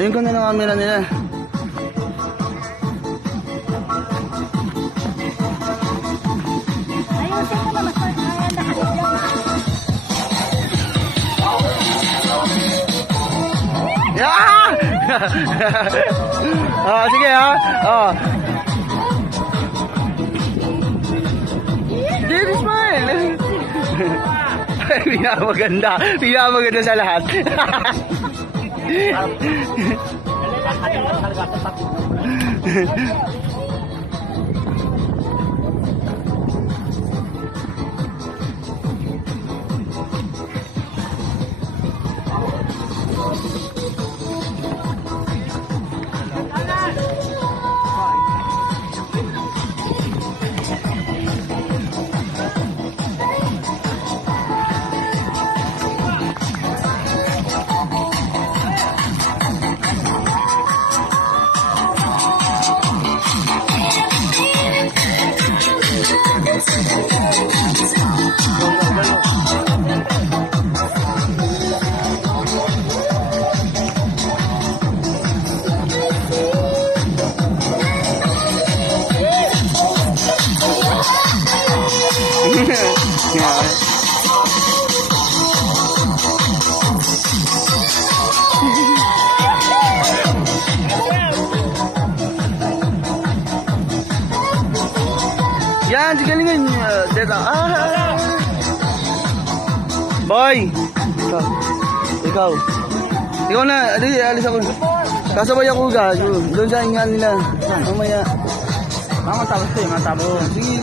Ayun ganda ng camera nila. Ayusin mo na mas maganda ka dyan. Yeah! Sige ha. This smile. Pinakamaganda. Pinakamaganda sa lahat. Yan, galingan niya. Dito. Boy! Ikaw. Ikaw na. Alis ako. Kasabay ako gago. Doon sa ingan nila. Mamaya. Tapos ito yung matapos. Sige.